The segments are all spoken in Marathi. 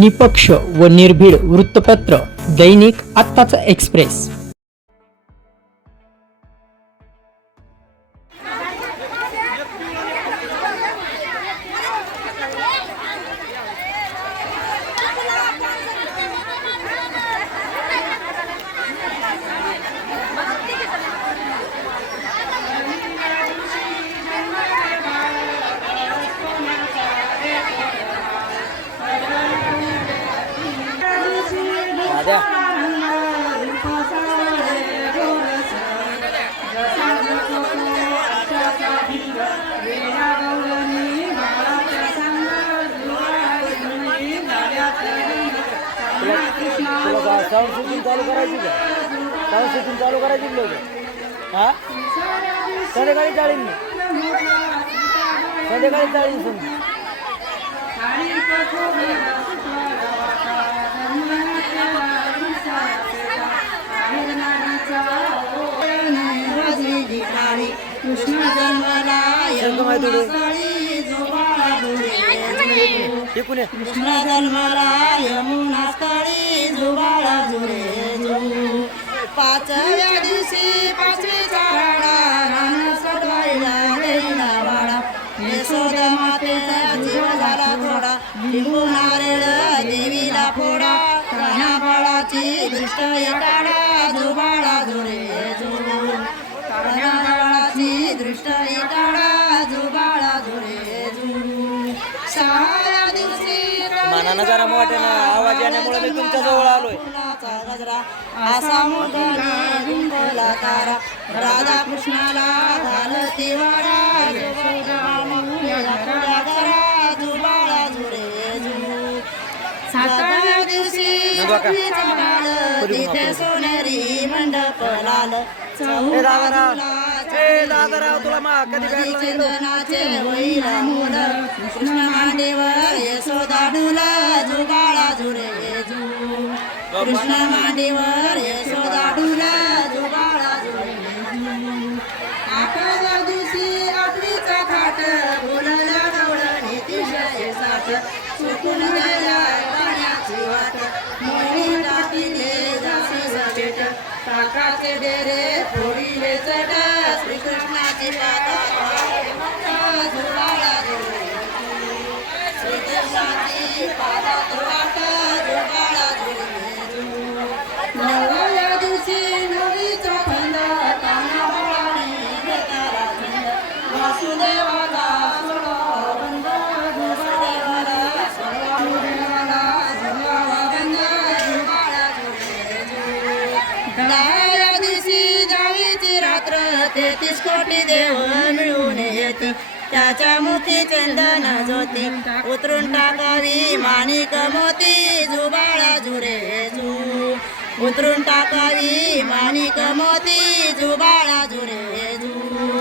निपक्ष व निर्भीड वृत्तपत्र दैनिक आत्ताचा एक्सप्रेस. साऊंड सिस्टीम चालू करायची का साऊंड सिस्टीम चालू करायची लोक हा संध्याकाळी चाळीन मी संध्याकाळी चाळीन समजा कृष्ण जन्मला शंख माहिती थोडं यमुनास्थळी जोबाळा जुरे टिकून ये कृष्ण जुबाळा जुरे जू. पाचव्या दिवशी रान वाडा यशोद मातेचा जीव झाला थोडा. लिंबू नारळ देवीला फोडा. काना बाळाची दृष्ट काढा दिवशी नका. लक्ष्मीचा बाळ तिथे सोनेरी मंडप लाल दादाराव तुला मा कधी? चंदनाचे कृष्ण मांडीवर यशोदा डुल कृष्ण मांडीवर यशोदा डुला दहाव्या दिवशी दहावीची रात्र तेहतीस कोटी देव मिळून येत. त्याच्या मुखी चंदन ज्योती उतरून टाकावी माणिक मोती जुबाळा झुरे जू उतरून टाकावी माणिक मोती जुबाळा झुरे जू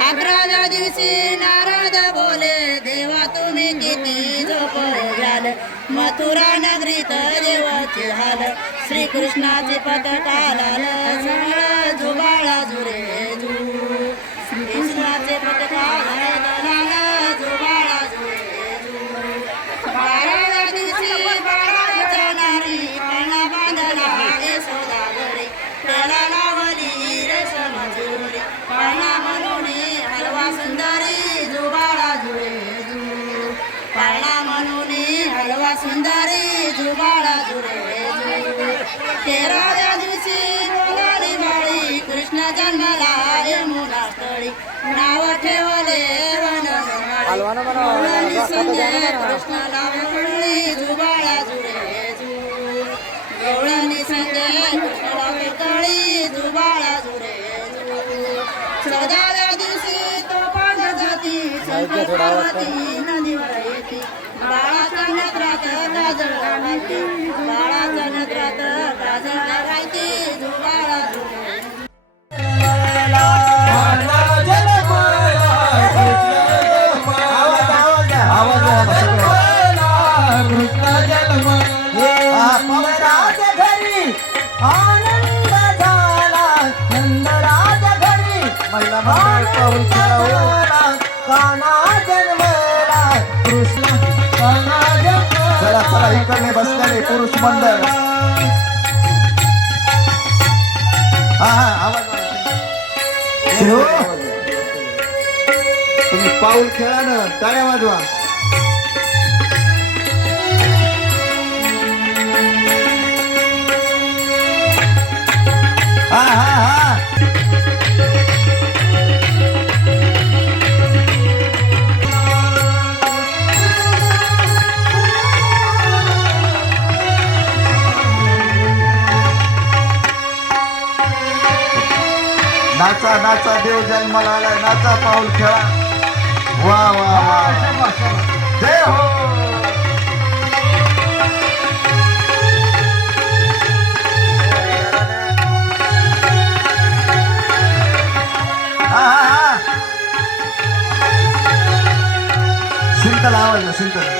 अकराव्या दिवशी नारद बोले देवा तुम्ही किती झोप मथुरा नगरीत देवाची हाल श्रीकृष्णाचे पतकालाल सगळं સુંદરી જુબાળા જુરે તેરા જાદુસી બોલાલી વાળી. કૃષ્ણ જન્મ લારે મુલા સ્થળી નાવઠે વલે વનની સંજય કૃષ્ણ લાવણી જુબાળા જુરે ગૌળની સંજય કૃષ્ણ લાવે કળી જુબાળા જુરે સદા જાદુસી તો પગ જતી સંકલ્પવતી बाळाच्या नत्रात गाजर इकडे बसलेले पुरुष मंडळ. हा हा तुम्ही पाऊल खेळा ना टाळ्या वाजवा. नाचा नाचा देव जन्माला आलाय नाचा पाऊल खेळा. वा वा वा. जय हो. सिंतला आवाज सिंतला.